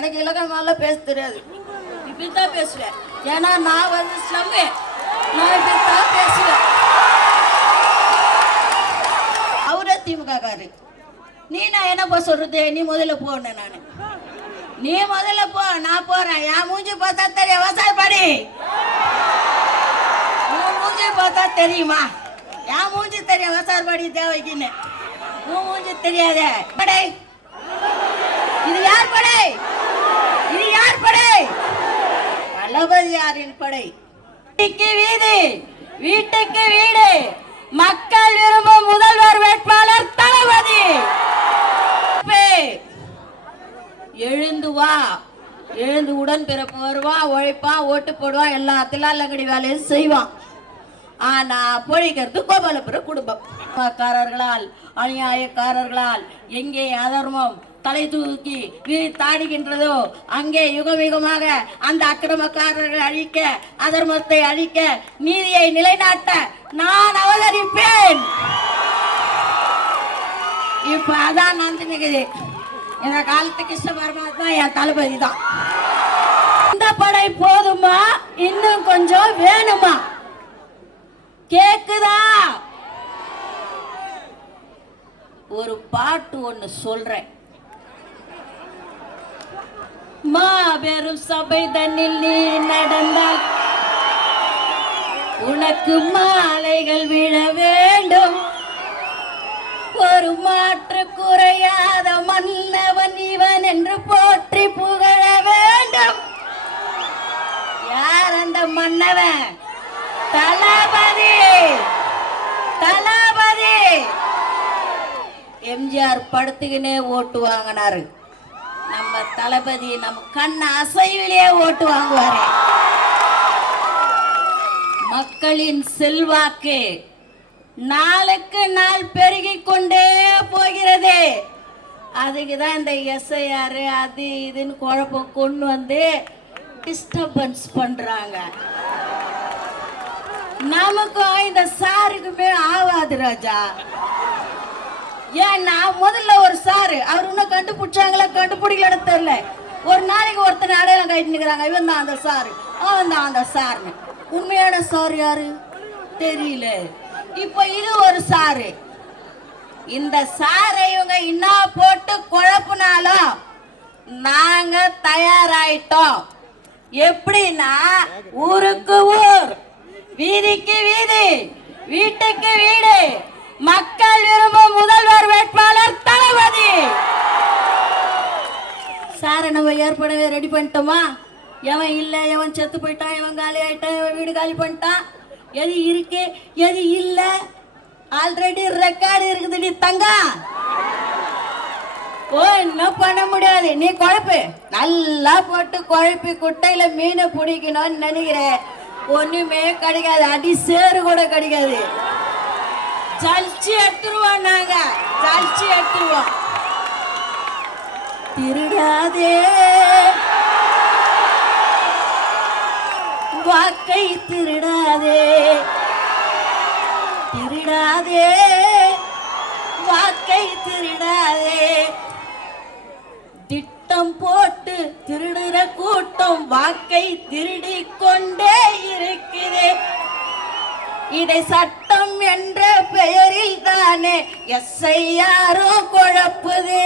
எனக்கு இலக்கணமாலாம் பேச தெரியாது. இப்படித்தான் பேசுவேன். ஏன்னா நான் வந்து ஸ்லம்மு. நான் இப்படித்தான் பேசுவேன். அவரே திமுக காரு. நீ நான் என்னப்பா சொல்றது? நீ முதல்ல போன. நான் நீ முதல்ல போ, நான் போறேன். என் மூஞ்சி பார்த்தா தெரியும். விவசாயப்படி உன் மூஞ்சி பார்த்தா தெரியுமா? என் மூஞ்சி தெரியும். விவசாயப்படி தேவைக்குன்னு உன் மூஞ்சி தெரியாத. படை இது யார் படை? இது யார் படை? தளபதியாரின் படை. வீட்டுக்கு வீடு, வீட்டுக்கு வீடு, மக்கள் விரும்பும் முதல்வர் வேட்பாளர் தளபதி. எழுந்து வா, எழுந்து உடன்பிறப்பு வருவான், உழைப்பான், ஓட்டு போடுவான், எல்லாத்திலும் அல்லங்கடி வேலையும் செய்வான். ஆனா பொழிக்கிறது கோபாலபுர குடும்பம். காரர்களால், அநியாயக்காரர்களால் எங்கே அதர்மம் தலை தூக்கி தாடுகின்றதோ அங்கே யுகமாக அந்த அக்கிரமக்காரர்கள் அழிக்க, அதர்மத்தை அழிக்க, நீதியை நிலைநாட்ட நான் அவதரிப்பேன். இப்ப அதான் நடந்துக்குது. இந்த காலத்து கிருஷ்ண பரமாத்மா என் தளபதி தான். இந்த படை போதுமா? இன்னும் கொஞ்சம் வேணுமா? கேக்குதா? ஒரு பாட்டு ஒண்ணு சொல்றேன். மாபெரும் சபை தன்னில் நீ நடந்தால் உனக்கு மாலைகள் விழ வேண்டும். ஒரு மாற்று குறையாத மன்னவன் இவன் என்று போற்றி புகழ வேண்டும். யார் அந்த மன்னவன்? தளபதி. தளபதி எம்ஜிஆர் படுத்துக்கினே ஓட்டு வாங்கினாரு. நம்ம தளபதி நம்ம கண் அசைவிலே ஓட்டு வாங்குவாரு. மக்களின் செல்வாக்கு நாளுக்கு நாள் பெருகிக் கொண்டே போகிறது. அதுக்குதான் இந்த எஸ்ஐஆர் அது இதுன்னு குழப்பம் கொண்டு வந்து டிஸ்டர்பன்ஸ் பண்றாங்க. நமக்கும் இந்த சாருக்குமே ஆவாது ராஜா. ஏன்னா முதல்ல ஒரு சாரு அவர் இன்னும் கண்டுபிடிச்சாங்களா கண்டுபிடிக்கலன்னு தெரியல. ஒரு நாளைக்கு ஒருத்தனை அடையாளம் கட்டிட்டு இருக்கிறாங்க. இவன் தான் அந்த சாரு, அவன் தான் அந்த சாருன்னு. உண்மையான சாரு யாரு தெரியல. இப்ப இது ஒரு சாரு. இந்த சாரை இவங்க என்ன போட்டு குழப்பினாலும் நாங்க தயாராயிட்டோம். எப்படின்னா ஊருக்கு ஊர், வீதிக்கு வீதி, வீட்டுக்கு வீடு, மக்கள் விரும்பும் முதல்வர் வேட்பாளர் தளபதி. சாரை நம்ம ஏற்கனவே ரெடி பண்ணிட்டோமா? எவன் இல்ல, எவன் செத்து போயிட்டான், எவன் காலி ஆயிட்டான், எவன் வீடு காலி பண்ணிட்டான், எது இருக்கு எது இல்ல ஆல்ரெடி ரெக்கார்டு இருக்குது. தங்கா ஓ என்ன பண்ண முடியாது. நீ குழப்பு நல்லா போட்டு குழப்பி குட்டையில மீனை பிடிக்கணும்னு நினைக்கிறேன். ஒண்ணுமே கிடைக்காது. அடி சேரு கூட கிடைக்காது. ஜலிச்சு எடுத்துருவோம். நாங்க ஜலிச்சு எடுத்துருவோம். திருடாதே வாக்கை, திருடாதே திருடாதே வாக்கை, திருடாதே. திட்டம் போட்டு திருடுற கூட்டம் வாக்கை திருடி கொண்டே இருக்குது. இதை சட்டம் என்ற பெயரில் தானே எஸ்ஐஆரும் குழப்புது.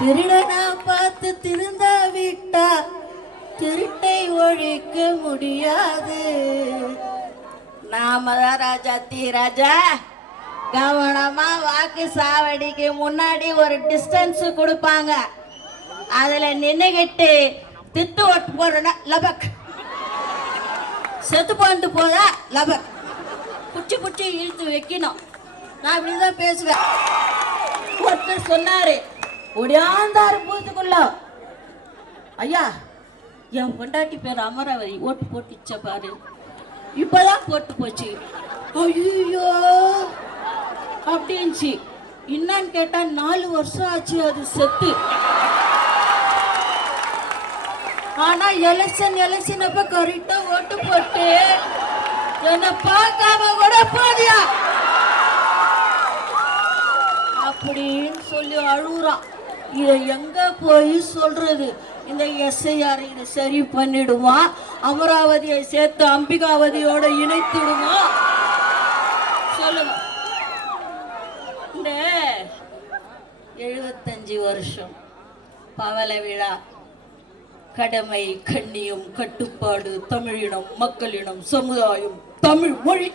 திருடனா பார்த்து திருந்த விட்டா திருட்டை ஒழிக்க முடியாது. நாமதான் ராஜா தீ ராஜா. கவனமா வாக்கு சாவடிக்கு முன்னாடி ஒரு டிஸ்டன்ஸ் கொடுப்பாங்க. அதுல நின்னுகிட்டு திட்டு ஓட்டு போடுறா லபக், செத்து போட்டு போதா லபக், புச்சி புச்சி இழுத்து வைக்கணும். நான் இப்படிதான் பேசுவேன். ஒருத்தர் சொன்னாரு, ஒடியாந்தாரு பூத்துக்குள்ள, ஐயா என் பொண்டாட்டி பேர் அமராவதி, ஓட்டு போட்டுச்ச பாரு, இப்பதான் போட்டு போச்சு. ஐயோ அப்படின்ச்சு. என்னன்னு கேட்டா 4 வருஷம் ஆச்சு அது செத்து. ஆனா எலெக்ஷன் அப்ப கரெக்டா ஓட்டு போட்டு என்ன பார்க்காம கூட போதியா அப்படின்னு சொல்லி அழுகுறான். இதை எங்க போய் சொல்றது? இந்த எஸ்ஐஆர் இது சரி பண்ணிடுமா? அமராவதியை சேர்த்து அம்பிகாவதியோட இணைத்திடுமா? சொல்லுங்க. இந்த 75 வருஷம் பவள விழா, கடமை, கண்ணியம், கட்டுப்பாடு, தமிழினம், மக்களினம், சமுதாயம், தமிழ் மொழி,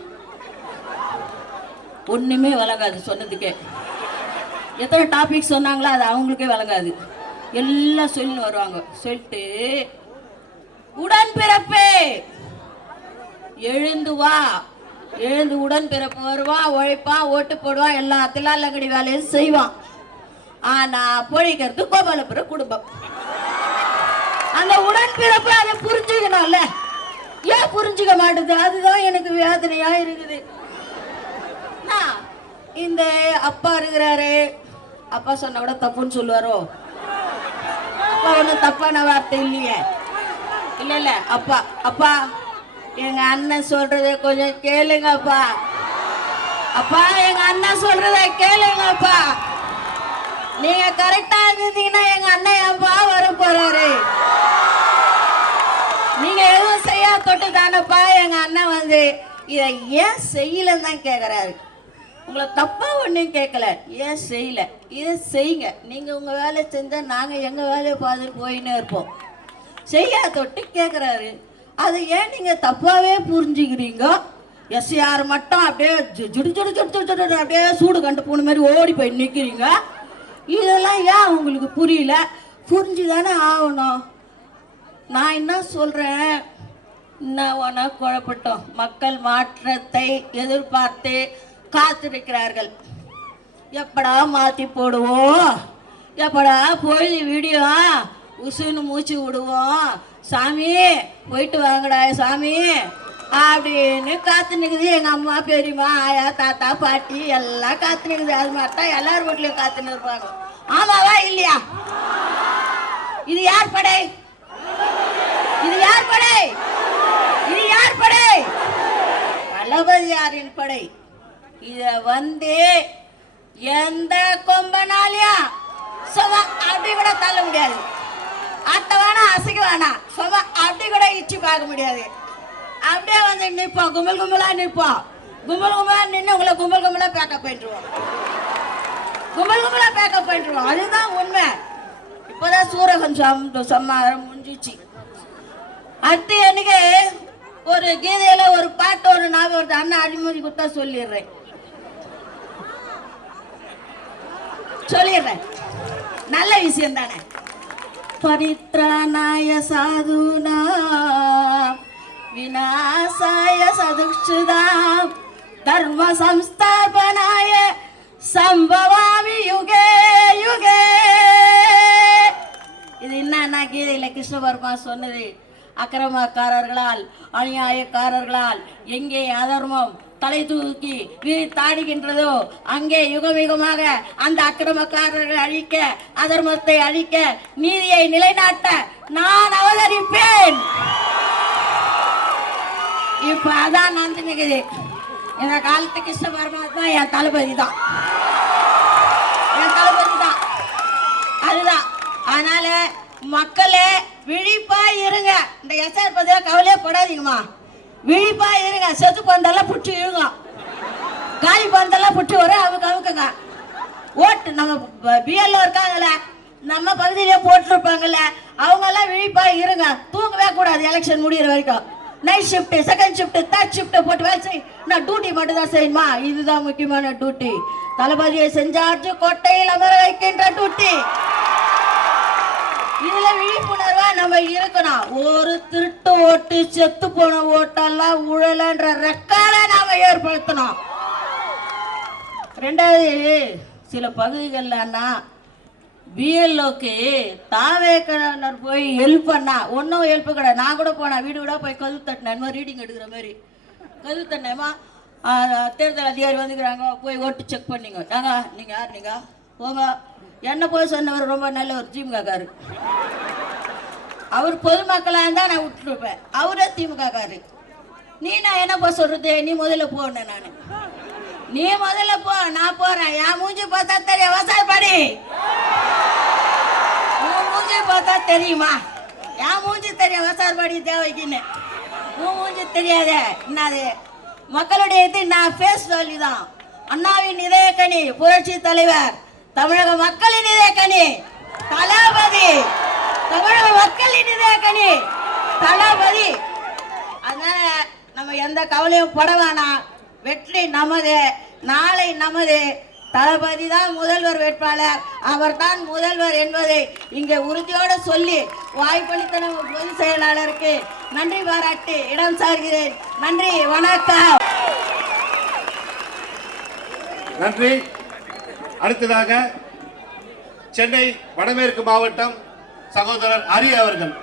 ஒண்ணுமே வழங்காது சொன்னதுக்கே. எத்தனை டாபிக் சொன்னாங்களோ அது அவங்களுக்கே வழங்காது. எல்லாம் சொல்லி வருவாங்க. சொல்லிட்டு உடன்பிறப்பே எழுந்து வா, எழுந்து உடன்பிறப்பு வருவான், உழைப்பான், ஓட்டு போடுவான், எல்லா தில்லாலங்கடி வேலையும் செய்வான். ஆனா பொழிக்கிறது கோபாலபுர குடும்பம். அந்த உடன்பிறப்பு அதை புரிஞ்சுக்கணும்ல, ஏன் புரிஞ்சுக்க மாட்டேது? அதுதான் எனக்கு வேதனையா இருக்குது. இந்த அப்பா இருக்கிறாரு, அப்பா சொன்ன கூட தப்புன்னு சொல்லுவாரோ? அப்பா ஒன்றும் தப்பான வார்த்தை இல்லையே. இல்ல இல்ல, அப்பா அப்பா எங்க அண்ணன் சொல்றத கொஞ்சம் கேளுங்கப்பா. அப்பா எங்க அண்ணன் சொல்றத கேளுங்கப்பா. நீங்க கரெக்டா இருந்தீங்கன்னா எங்க அண்ணன் ஏன்பா வர போறாரு? நீங்க எதுவும் செய்யா தொட்டு தானப்பா எங்க அண்ணன் வந்து இதை ஏன் செய்யலன்னு தான் கேக்குறாரு. உங்களை தப்பா ஒன்றும் கேட்கல, ஏன் செய்யல, இதை செய்யுங்க. நீங்க உங்க வேலையை செஞ்சா நாங்க எங்க வேலையை பார்த்துட்டு போயின்னு இருப்போம். செய்யா தொட்டு கேட்குறாரு. அதை ஏன் நீங்க தப்பாவே புரிஞ்சுக்கிறீங்க? எஸ்ஆர் மட்டும் அப்படியே ஜுடு ஜுடு ஜுடு ஜுடு அப்படியே சூடு கண்டு போன மாதிரி ஓடி போய் நிற்கிறீங்க. இதெல்லாம் ஏன் உங்களுக்கு புரியல? புரிஞ்சுதானே ஆகணும். நான் என்ன சொல்றேன், இன்னும் ஒன்னா குழப்பட்டோம். மக்கள் மாற்றத்தை எதிர்பார்த்து காத்திருக்கிறார்கள். எப்படா மாத்தி போடுவோம், எப்படா பொழுது விடியும், உசுன்னு மூச்சு விடுவோம், சாமி போயிட்டு வாங்கடா சாமி அப்படின்னு காத்து நிற்குது. எங்க அம்மா, பெரியம்மா, ஆயா, தாத்தா, பாட்டி எல்லாம் காத்து நிற்குது. அது மாதிரி தான் எல்லாரும் வீட்லயும் காத்துன்னு இருப்பாங்க. ஆமாவா இல்லையா? இது யார் படை? இது யார் படை? இது யார் படை? தளபதியாரின் படை. இத வந்து எந்த கொம்பனாலியா சும்மா அப்படி கூட தள்ள முடியாது. அட்ட வேணா அசைக்க வேணாம், சும்மா அப்படி கூட இச்சு பார்க்க முடியாது. அப்படியே வந்து நிற்போம், கும்பல் கும்பலா நிற்போம். கும்பல் கும்பலா நின்று உங்களை கும்பல் கும்பலா பேக்கப் பண்ணிடுவோம். கும்பல் கும்பலா பேக்கப் பண்ணிடுவோம். அதுதான் உண்மை. இப்போதான் சூரகன் சம்மாரம் முடிஞ்சிச்சு. அடுத்து எனக்கு ஒரு கீதையில ஒரு பாட்டு ஒரு ஞாபகம் வருது. அண்ணா அடிமொழி கொடுத்தா சொல்லிடுறேன். நல்ல விஷயம் தானே. பரித்ராணாய சாதுனா விநாசாய சதுஷ்டுதாம் தர்ம சம்ஸ்தாபனாய சம்பவாமி யுகே யுகே. இது என்ன கீதையில கிருஷ்ண பரமாத்மா சொன்னது. அக்கிரமக்காரர்களால், அநியாயக்காரர்களால் எங்கே அதர்மம் தலை தூக்கி தாடுகின்றதோ அங்கே யுகமிகமாக அந்த அக்கிரமக்காரர்களை அழிக்க, அதர்மத்தை அழிக்க, நீதியை நிலைநாட்ட நான் அவதரிப்பேன். இப்ப அதான் நந்து நிக்குது. இந்த காலத்து கிருஷ்ண பரமாத்மா என் தளபதி தான், என் தளபதி தான். அதுதான். அதனால மக்களே விழிப்பா இருங்க. இந்த எஸ்ஆர் பத்தியா கவலையே படாதீங்கம்மா. விழிப்பா இருங்க. செத்து பந்தெல்லாம் புடிச்சு இழுங்க, காலி பந்தெல்லாம் புடிச்சு வர அவுக்குங்க. ஓட்டு நம்ம பிஎல்ஓ இருக்காங்கல்ல, நம்ம பகுதியிலே போட்டுருப்பாங்கல்ல, அவங்க எல்லாம் விழிப்பா இருங்க. தூங்கவே கூடாது எலெக்ஷன் முடிகிற வரைக்கும். Night shift, second shift, third shift போட்டு வேலை செய். நான் டியூட்டி மட்டும் தான் செய்யணுமா? இதுதான் முக்கியமான டியூட்டி. தளபதியை செஞ்சார்ஜு கோட்டையில் அமர வைக்கின்ற டியூட்டி. இதுல விழிப்புணர்வா நம்ம இருக்கணும். ஒரு திருட்டு ஓட்டு, செத்து போன ஓட்டெல்லாம் உழலன்ற ரெக்கார்டை நாம ஏற்படுத்தணும். ரெண்டாவது, சில பகுதிகளில் பிஎல்ஓக்கு தாவேக்கனர் போய் ஹெல்ப் பண்ணா ஒன்றும் ஹெல்ப் கிடையாது. நான் கூட போனேன், வீடு கூட போய் கதவு தட்டினேன், ரீடிங் எடுக்கிற மாதிரி கதவு தட்டினேமா. தேர்தல் அதிகாரி வந்துக்கிறாங்க, போய் ஓட்டு செக் பண்ணிங்க. நாங்க நீங்க யார், நீங்க போங்க. என்ன போய் சொன்னவர் ரொம்ப நல்ல ஒரு திமுககாரு. அவர் பொதுமக்களா இருந்தா நான் விட்டுருப்பேன், அவரே திமுககாரு. நீ நான் என்ன போய் சொல்றது? நீ முதல்ல போனேன். நானு நீ முதல்ல போ, நான் போறேன். என் மூஞ்சி பார்த்தா தெரியும். விவசாய படி மூஞ்சி பார்த்தா தெரியுமா? என் மூஞ்சி தெரியும் வசார்பாடி தேவைக்குன்னு. உன் மூஞ்சி தெரியாதே. என்னது மக்களுடைய இது? நான் ஃபேஸ் வேல்யூ தான். அண்ணாவின் இதயக்கனி புரட்சி தலைவர், தமிழக மக்களின் இதயக்கனி தளபதி, தமிழக மக்களின் இதயக்கனி தளபதி. அதனால நம்ம எந்த கவலையும் பட வேணாம். வெற்றி நமது, நாளை நமது. தளபதி தான் முதல்வர் வேட்பாளர், அவர் தான் முதல்வர் என்பதை இங்கே உறுதியோடு சொல்லி வாய்ப்பளித்த நம்ம பொதுச் செயலாளருக்கு நன்றி பாராட்டி இடம் சார்கிறேன். நன்றி, வணக்கம். நன்றி. அடுத்ததாக சென்னை வடமேற்கு மாவட்டம் சகோதரர் ஹரி அவர்கள்.